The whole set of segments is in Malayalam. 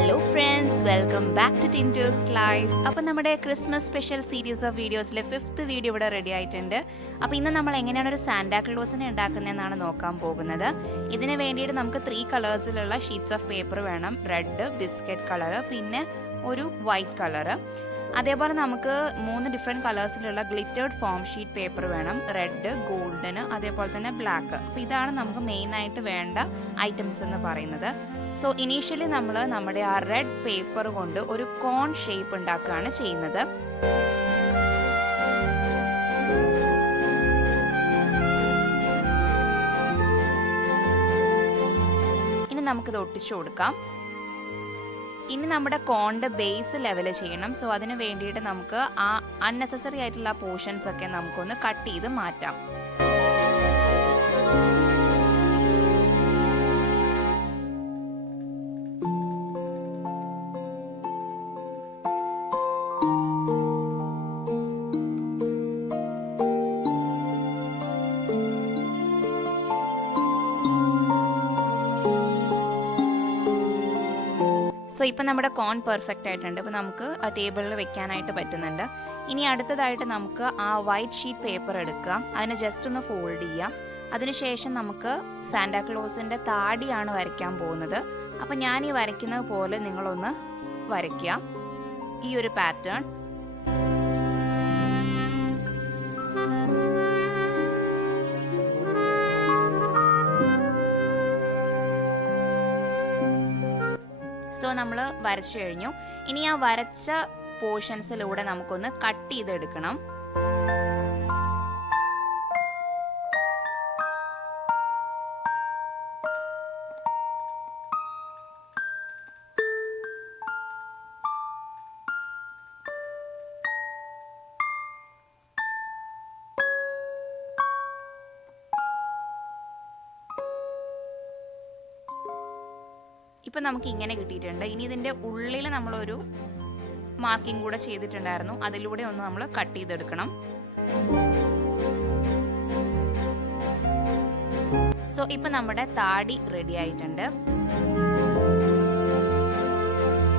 Hello friends, welcome back to Tintuzlife. അപ്പോൾ നമ്മുടെ ക്രിസ്മസ് സ്പെഷ്യൽ സീരീസ് ഓഫ് വീഡിയോസിലെ 5th വീഡിയോ ഇവിടെ റെഡി ആയിട്ടുണ്ട്. അപ്പോൾ ഇന്ന് നമ്മൾ എങ്ങനെയാണ് ഒരു സാന്റാ ക്ലോസിനെ ഉണ്ടാക്കുന്നതെന്നാണ് നോക്കാൻ പോകുന്നത്. ഇതിന് വേണ്ടിയിട്ട് നമുക്ക് 3 കളേഴ്സിലുള്ള ഷീറ്റ്സ് ഓഫ് പേപ്പർ വേണം. റെഡ്, ബിസ്ക്കറ്റ് കളർ, പിന്നെ ഒരു വൈറ്റ് കളർ. അതേപോലെ നമുക്ക് 3 ഡിഫറെൻറ്റ് കളേഴ്സിലുള്ള ഗ്ലിറ്റേർഡ് ഫോം ഷീറ്റ് പേപ്പർ വേണം. റെഡ്, ഗോൾഡന്, അതേപോലെ തന്നെ ബ്ലാക്ക്. അപ്പോൾ ഇതാണ് നമുക്ക് മെയിനായിട്ട് വേണ്ട ഐറ്റംസ് എന്ന് പറയുന്നത്. സോ ഇനീഷ്യലി നമ്മൾ നമ്മുടെ ആ റെഡ് പേപ്പർ കൊണ്ട് ഒരു കോൺ ഷേപ്പ് ഉണ്ടാക്കുകയാണ് ചെയ്യുന്നത്. ഇനി നമുക്കിത് ഒട്ടിച്ചു കൊടുക്കാം. ഇനി നമ്മുടെ കോണിൻ്റെ ബേസ് ലെവൽ ചെയ്യണം. സോ അതിന് വേണ്ടിയിട്ട് നമുക്ക് ആ അൺനെസസറി ആയിട്ടുള്ള പോർഷൻസ് ഒക്കെ നമുക്കൊന്ന് കട്ട് ചെയ്ത് മാറ്റാം. സോ ഇപ്പം നമ്മുടെ കോൺ പെർഫെക്റ്റ് ആയിട്ടുണ്ട്. അപ്പോൾ നമുക്ക് ആ ടേബിളിൽ വെക്കാനായിട്ട് പറ്റുന്നുണ്ട്. ഇനി അടുത്തതായിട്ട് നമുക്ക് ആ വൈറ്റ് ഷീറ്റ് പേപ്പർ എടുക്കാം. അതിനെ ജസ്റ്റ് ഒന്ന് ഫോൾഡ് ചെയ്യാം. അതിനുശേഷം നമുക്ക് സാന്റാ ക്ലോസിൻ്റെ താടിയാണ് വരയ്ക്കാൻ പോകുന്നത്. അപ്പോൾ ഞാൻ ഈ വരയ്ക്കുന്നത് പോലെ നിങ്ങളൊന്ന് വരയ്ക്കുക, ഈ ഒരു പാറ്റേൺ. സോ നമ്മൾ വരച്ചു കഴിഞ്ഞു. ഇനി ആ വരച്ച പോർഷൻസിലൂടെ നമുക്കൊന്ന് കട്ട് ചെയ്തെടുക്കണം. ഇപ്പം നമുക്ക് ഇങ്ങനെ കിട്ടിയിട്ടുണ്ട്. ഇനി ഇതിൻ്റെ ഉള്ളിൽ നമ്മളൊരു മാർക്കിംഗ് കൂടെ ചെയ്തിട്ടുണ്ടായിരുന്നു. അതിലൂടെ ഒന്ന് നമ്മൾ കട്ട് ചെയ്തെടുക്കണം. സോ ഇപ്പം നമ്മുടെ താടി റെഡി ആയിട്ടുണ്ട്.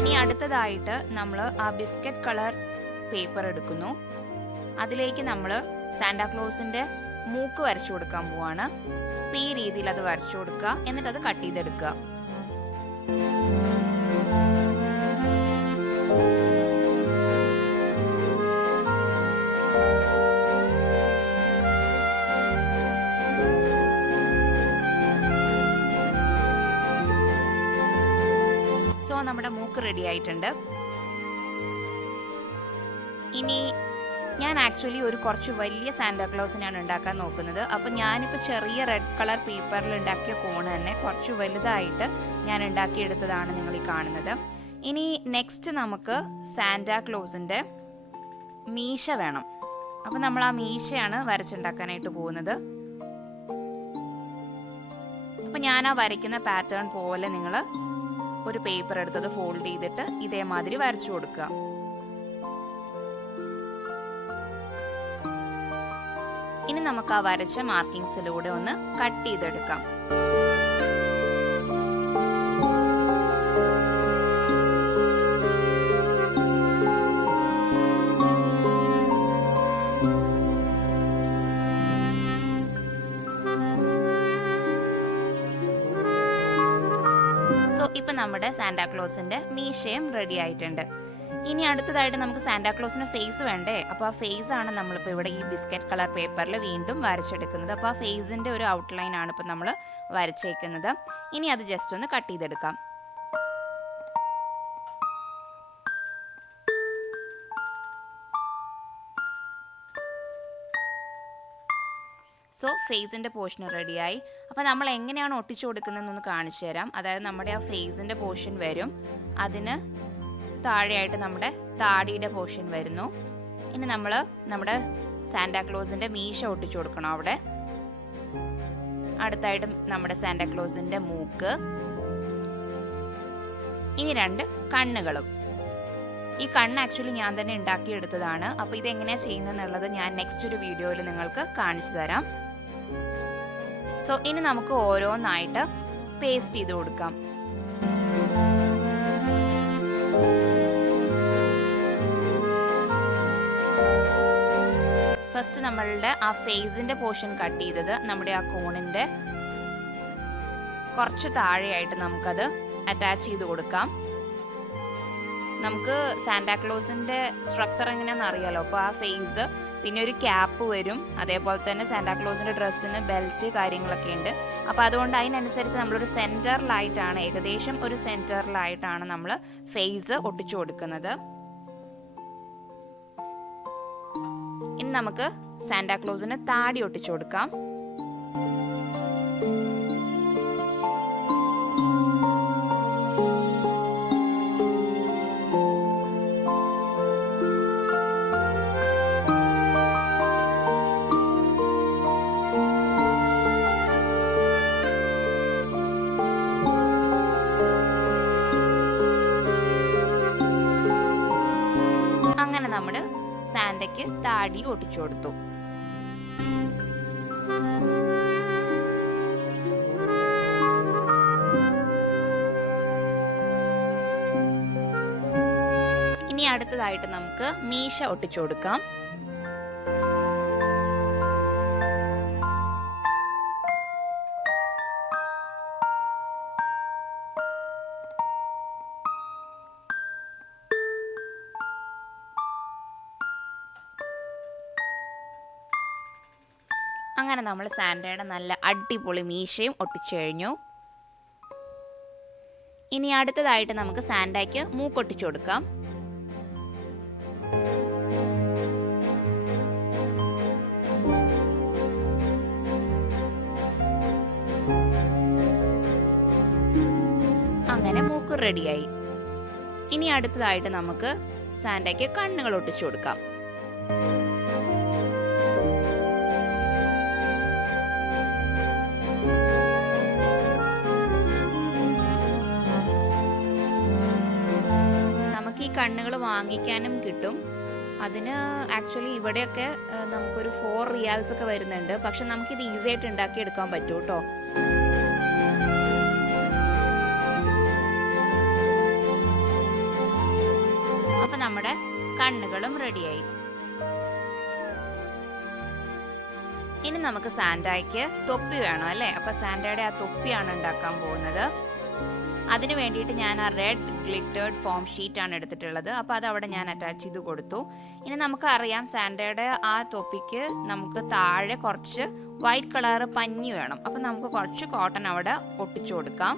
ഇനി അടുത്തതായിട്ട് നമ്മൾ ആ ബിസ്ക്കറ്റ് കളർ പേപ്പർ എടുക്കുന്നു. അതിലേക്ക് നമ്മൾ സാന്റാ ക്ലോസിൻ്റെ മൂക്ക് വരച്ചു കൊടുക്കാൻ പോവാണ്. അപ്പം ഈ രീതിയിൽ അത് വരച്ചു കൊടുക്കുക, എന്നിട്ട് അത് കട്ട് ചെയ്തെടുക്കുക. സോ നമ്മുടെ മൂക്ക് റെഡി ആയിട്ടുണ്ട്. ഇനി ഞാൻ ആക്ച്വലി ഒരു കുറച്ച് വലിയ സാന്റാ ക്ലോസിനാണ് ഉണ്ടാക്കാൻ നോക്കുന്നത്. അപ്പോൾ ഞാനിപ്പോൾ ചെറിയ റെഡ് കളർ പേപ്പറിൽ ഉണ്ടാക്കിയ കോണ് തന്നെ കുറച്ച് വലുതായിട്ട് ഞാൻ ഉണ്ടാക്കിയെടുത്തതാണ് നിങ്ങൾ ഈ കാണുന്നത്. ഇനി നെക്സ്റ്റ് നമുക്ക് സാന്റാ ക്ലോസിൻ്റെ മീശ വേണം. അപ്പോൾ നമ്മൾ ആ മീശയാണ് വരച്ചുണ്ടാക്കാനായിട്ട് പോകുന്നത്. അപ്പോൾ ഞാൻ ആ വരയ്ക്കുന്ന പാറ്റേൺ പോലെ നിങ്ങൾ ഒരു പേപ്പർ എടുത്തത് ഫോൾഡ് ചെയ്തിട്ട് ഇതേമാതിരി വരച്ചു കൊടുക്കുക. ഇനി നമുക്ക് ആ വരച്ച മാർക്കിങ്സിലൂടെ ഒന്ന് കട്ട് ചെയ്തെടുക്കാം. സോ ഇപ്പം നമ്മുടെ സാന്റാ ക്ലോസിൻ്റെ മീശയും റെഡി ആയിട്ടുണ്ട്. ഇനി അടുത്തതായിട്ട് നമുക്ക് സാന്റാ ക്ലോസിന് ഫേസ് വേണ്ടേ? അപ്പോൾ ആ ഫേസ് ആണ് നമ്മളിപ്പോൾ ഇവിടെ ഈ ബിസ്ക്കറ്റ് കളർ പേപ്പറിൽ വീണ്ടും വരച്ചെടുക്കുന്നത്. അപ്പോൾ ആ ഫേസിൻ്റെ ഒരു ഔട്ട്ലൈൻ ആണ് ഇപ്പോൾ നമ്മൾ വരച്ചേക്കുന്നത്. ഇനി അത് ജസ്റ്റ് ഒന്ന് കട്ട് ചെയ്തെടുക്കാം. സോ ഫേസിൻ്റെ പോർഷൻ റെഡിയായി. അപ്പോൾ നമ്മൾ എങ്ങനെയാണ് ഒട്ടിച്ചു കൊടുക്കുന്നതെന്നൊന്ന് കാണിച്ചു തരാം. അതായത് നമ്മുടെ ആ ഫേസിൻ്റെ പോർഷൻ വരും, അതിന് താഴെയായിട്ട് നമ്മുടെ താടിയുടെ പോർഷൻ വരുന്നു. ഇനി നമ്മൾ നമ്മുടെ സാന്റാ ക്ലോസിൻ്റെ മീശ ഒട്ടിച്ചു കൊടുക്കണം അവിടെ. അടുത്തായിട്ട് നമ്മുടെ സാന്റാ ക്ലോസിൻ്റെ മൂക്ക്, ഇനി 2 കണ്ണുകളും. ഈ കണ്ണ് ആക്ച്വലി ഞാൻ തന്നെ ഉണ്ടാക്കിയെടുത്തതാണ്. അപ്പോൾ ഇതെങ്ങനെയാണ് ചെയ്യുന്നതെന്നുള്ളത് ഞാൻ നെക്സ്റ്റ് ഒരു വീഡിയോയിൽ നിങ്ങൾക്ക് കാണിച്ചു തരാം. സോ ഇനി നമുക്ക് ഓരോന്നായിട്ട് പേസ്റ്റ് ചെയ്ത് കൊടുക്കാം. ഫസ്റ്റ് നമ്മളുടെ ആ ഫേസിൻ്റെ പോർഷൻ കട്ട് ചെയ്തത് നമ്മുടെ ആ കോണിൻ്റെ കുറച്ച് താഴെയായിട്ട് നമുക്കത് അറ്റാച്ച് ചെയ്ത് കൊടുക്കാം. നമുക്ക് സാന്റാക്ലോസിൻ്റെ സ്ട്രക്ചർ എങ്ങനെയാണെന്ന് അറിയാലോ. അപ്പോൾ ആ ഫേസ്, പിന്നെ ഒരു ക്യാപ്പ് വരും, അതേപോലെ തന്നെ സാന്റാക്ലോസിൻ്റെ ഡ്രസ്സിന് ബെൽറ്റ് കാര്യങ്ങളൊക്കെ ഉണ്ട്. അപ്പോൾ അതുകൊണ്ട് അതിനനുസരിച്ച് നമ്മളൊരു സെൻറ്ററിലായിട്ടാണ്, ഏകദേശം ഒരു സെൻറ്ററിലായിട്ടാണ് നമ്മൾ ഫേസ് ഒട്ടിച്ചു കൊടുക്കുന്നത്. ഇനി നമുക്ക് സാന്റാക്ലോസിന് താടി ഒട്ടിച്ചു കൊടുക്കാം. അങ്ങനെ നമ്മൾ സാന്റയ്ക്ക് താടി ഒട്ടിച്ചു കൊടുത്തു. ഇനി അടുത്തതായിട്ട് നമുക്ക് മീശ ഒട്ടിച്ചു കൊടുക്കാം. അങ്ങനെ നമ്മൾ സാന്റയുടെ നല്ല അടിപൊളി മീശയും ഒട്ടിച്ചു കഴിഞ്ഞു. ഇനി അടുത്തതായിട്ട് നമുക്ക് സാന്റയ്ക്ക് മൂക്കൊട്ടിച്ചു കൊടുക്കാം. അങ്ങനെ മൂക്ക് റെഡിയായി. ഇനി അടുത്തതായിട്ട് നമുക്ക് സാന്റയ്ക്ക് കണ്ണുകൾ ഒട്ടിച്ചു കൊടുക്കാം. നമുക്ക് ഈ കണ്ണുകൾ വാങ്ങിക്കാനും കിട്ടും. അതിന് ആക്ച്വലി ഇവിടെയൊക്കെ നമുക്കൊരു 4 റിയാൽസ് ഒക്കെ വരുന്നുണ്ട്. പക്ഷെ നമുക്കിത് ഈസി ആയിട്ട് ഉണ്ടാക്കിയെടുക്കാൻ പറ്റും കേട്ടോ. അപ്പം നമ്മുടെ കണ്ണുകളും റെഡിയായി. ഇനി നമുക്ക് സാന്റയ്ക്ക് തൊപ്പി വേണം അല്ലേ? അപ്പം സാന്റയുടെ ആ തൊപ്പിയാണ് ഉണ്ടാക്കാൻ പോകുന്നത്. അതിന് വേണ്ടിയിട്ട് ഞാൻ ആ റെഡ് ഗ്ലിറ്റേർഡ് ഫോം ഷീറ്റാണ് എടുത്തിട്ടുള്ളത്. അപ്പോൾ അതവിടെ ഞാൻ അറ്റാച്ച് ചെയ്ത് കൊടുത്തു. ഇനി നമുക്കറിയാം സാന്റയുടെ ആ തൊപ്പിക്ക് നമുക്ക് താഴെ കുറച്ച് വൈറ്റ് കളർ പഞ്ഞി വേണം. അപ്പം നമുക്ക് കുറച്ച് കോട്ടൺ അവിടെ ഒട്ടിച്ചു കൊടുക്കാം.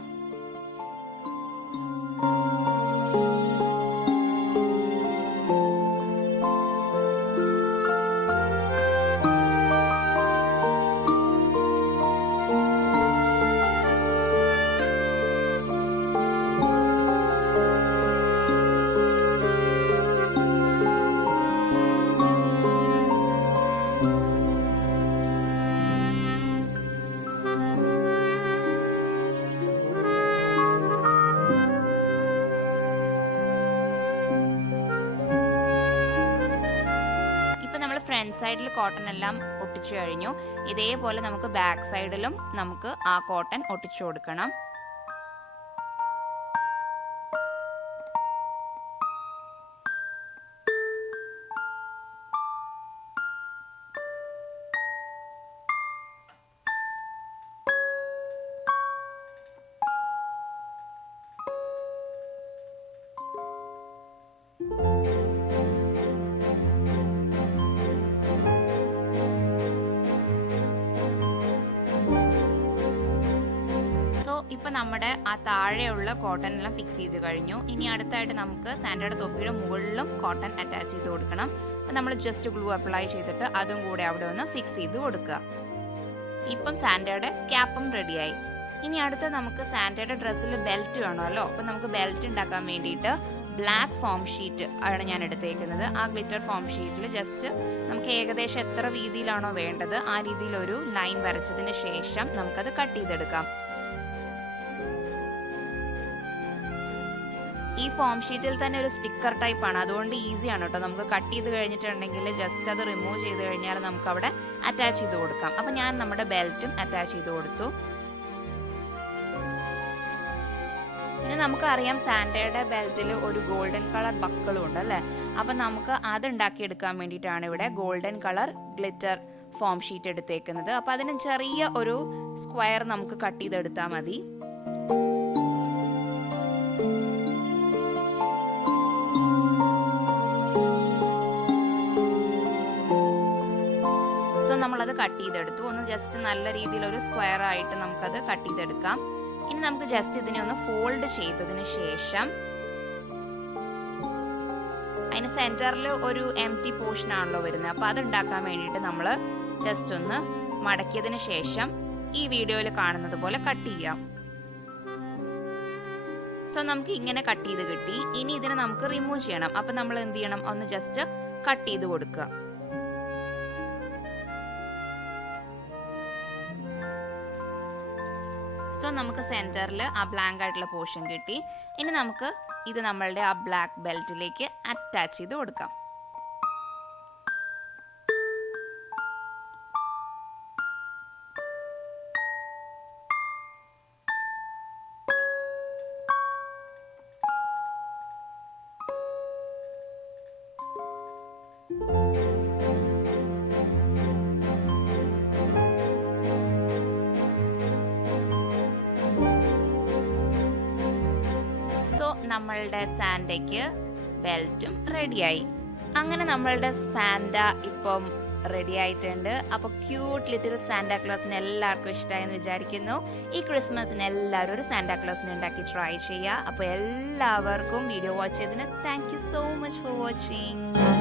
ഫ്രണ്ട് സൈഡിൽ കോട്ടൺ എല്ലാം ഒട്ടിച്ചു കഴിഞ്ഞു. ഇതേപോലെ നമുക്ക് ബാക്ക് സൈഡിലും നമുക്ക് ആ കോട്ടൺ ഒട്ടിച്ചു കൊടുക്കണം. ഇപ്പം നമ്മുടെ ആ താഴെയുള്ള കോട്ടൺ എല്ലാം ഫിക്സ് ചെയ്ത് കഴിഞ്ഞു. ഇനി അടുത്തായിട്ട് നമുക്ക് സാന്റയുടെ തൊപ്പിയുടെ മുകളിലും കോട്ടൺ അറ്റാച്ച് ചെയ്ത് കൊടുക്കണം. അപ്പം നമ്മൾ ജസ്റ്റ് ഗ്ലൂ അപ്ലൈ ചെയ്തിട്ട് അതും കൂടെ അവിടെ ഒന്ന് ഫിക്സ് ചെയ്ത് കൊടുക്കുക. ഇപ്പം സാന്റയുടെ ക്യാപ്പും റെഡിയായി. ഇനി അടുത്ത് നമുക്ക് സാന്റയുടെ ഡ്രസ്സിൽ ബെൽറ്റ് വേണമല്ലോ. അപ്പം നമുക്ക് ബെൽറ്റ് ഉണ്ടാക്കാൻ വേണ്ടിയിട്ട് ബ്ലാക്ക് ഫോം ഷീറ്റ് ആണ് ഞാൻ എടുത്തേക്കുന്നത്. ആ ഗ്ലിറ്റർ ഫോം ഷീറ്റിൽ ജസ്റ്റ് നമുക്ക് ഏകദേശം എത്ര വീതിയിലാണോ വേണ്ടത് ആ രീതിയിലൊരു ലൈൻ വരച്ചതിന് ശേഷം നമുക്കത് കട്ട് ചെയ്തെടുക്കാം. ഈ ഫോം ഷീറ്റിൽ തന്നെ ഒരു സ്റ്റിക്കർ ടൈപ്പ് ആണ്, അതുകൊണ്ട് ഈസിയാണ് കേട്ടോ. നമുക്ക് കട്ട് ചെയ്ത് കഴിഞ്ഞിട്ടുണ്ടെങ്കിൽ ജസ്റ്റ് അത് റിമൂവ് ചെയ്ത് കഴിഞ്ഞാൽ നമുക്ക് അവിടെ അറ്റാച്ച് ചെയ്ത് കൊടുക്കാം. അപ്പം ഞാൻ നമ്മുടെ ബെൽറ്റും അറ്റാച്ച് ചെയ്ത് കൊടുത്തു. ഇനി നമുക്കറിയാം സാന്റയുടെ ബെൽറ്റിൽ ഒരു ഗോൾഡൻ കളർ ബക്കിളും ഉണ്ട് അല്ലേ. അപ്പം നമുക്ക് അത് ഉണ്ടാക്കിയെടുക്കാൻ വേണ്ടിയിട്ടാണ് ഇവിടെ golden colour glitter form sheet എടുത്തേക്കുന്നത്. അപ്പം അതിന് ചെറിയ ഒരു സ്ക്വയർ നമുക്ക് കട്ട് ചെയ്തെടുത്താൽ മതി. നമ്മളത് കട്ട് ചെയ്തെടുത്തു. ഒന്ന് ജസ്റ്റ് നല്ല രീതിയിലൊരു സ്ക്വയർ ആയിട്ട് നമുക്കത് കട്ട് ചെയ്തെടുക്കാം. ഇനി നമുക്ക് ജസ്റ്റ് ഇതിനെ ഒന്ന് ഫോൾഡ് ചെയ്തതിന് ശേഷം അതിന് സെന്ററിൽ ഒരു എംപ്റ്റി പോർഷൻ ആണല്ലോ വരുന്നത്. അപ്പോൾ അത് ഉണ്ടാക്കാൻ വേണ്ടിയിട്ട് നമ്മൾ ജസ്റ്റ് ഒന്ന് മടക്കിയതിന് ശേഷം ഈ വീഡിയോയിൽ കാണുന്നത് പോലെ കട്ട് ചെയ്യാം. സോ നമുക്ക് ഇങ്ങനെ കട്ട് ചെയ്ത് കിട്ടി. ഇനി ഇതിനെ നമുക്ക് റിമൂവ് ചെയ്യണം. അപ്പം നമ്മൾ എന്ത് ചെയ്യണം, ഒന്ന് ജസ്റ്റ് കട്ട് ചെയ്ത് കൊടുക്കുക. സോ നമുക്ക് സെൻറ്ററിൽ ആ ബ്ലാങ്ക് ആയിട്ടുള്ള പോർഷൻ കിട്ടി. ഇനി നമുക്ക് ഇത് നമ്മളുടെ ആ ബ്ലാക്ക് ബെൽറ്റിലേക്ക് അറ്റാച്ച് ചെയ്ത് കൊടുക്കാം. നമ്മളുടെ സാന്റയ്ക്ക് ബെൽറ്റും റെഡിയായി. അങ്ങനെ നമ്മളുടെ സാന്റ ഇപ്പം റെഡി ആയിട്ടുണ്ട്. അപ്പോൾ ക്യൂട്ട് ലിറ്റിൽ സാന്റാ ക്ലോസിന് എല്ലാവർക്കും ഇഷ്ടമായെന്ന് വിചാരിക്കുന്നു. ഈ ക്രിസ്മസിന് എല്ലാവരും ഒരു സാന്റാ ക്ലോസിന് ഉണ്ടാക്കി ട്രൈ ചെയ്യുക. അപ്പോൾ എല്ലാവർക്കും വീഡിയോ വാച്ച് ചെയ്തതിന് thank you so much for watching.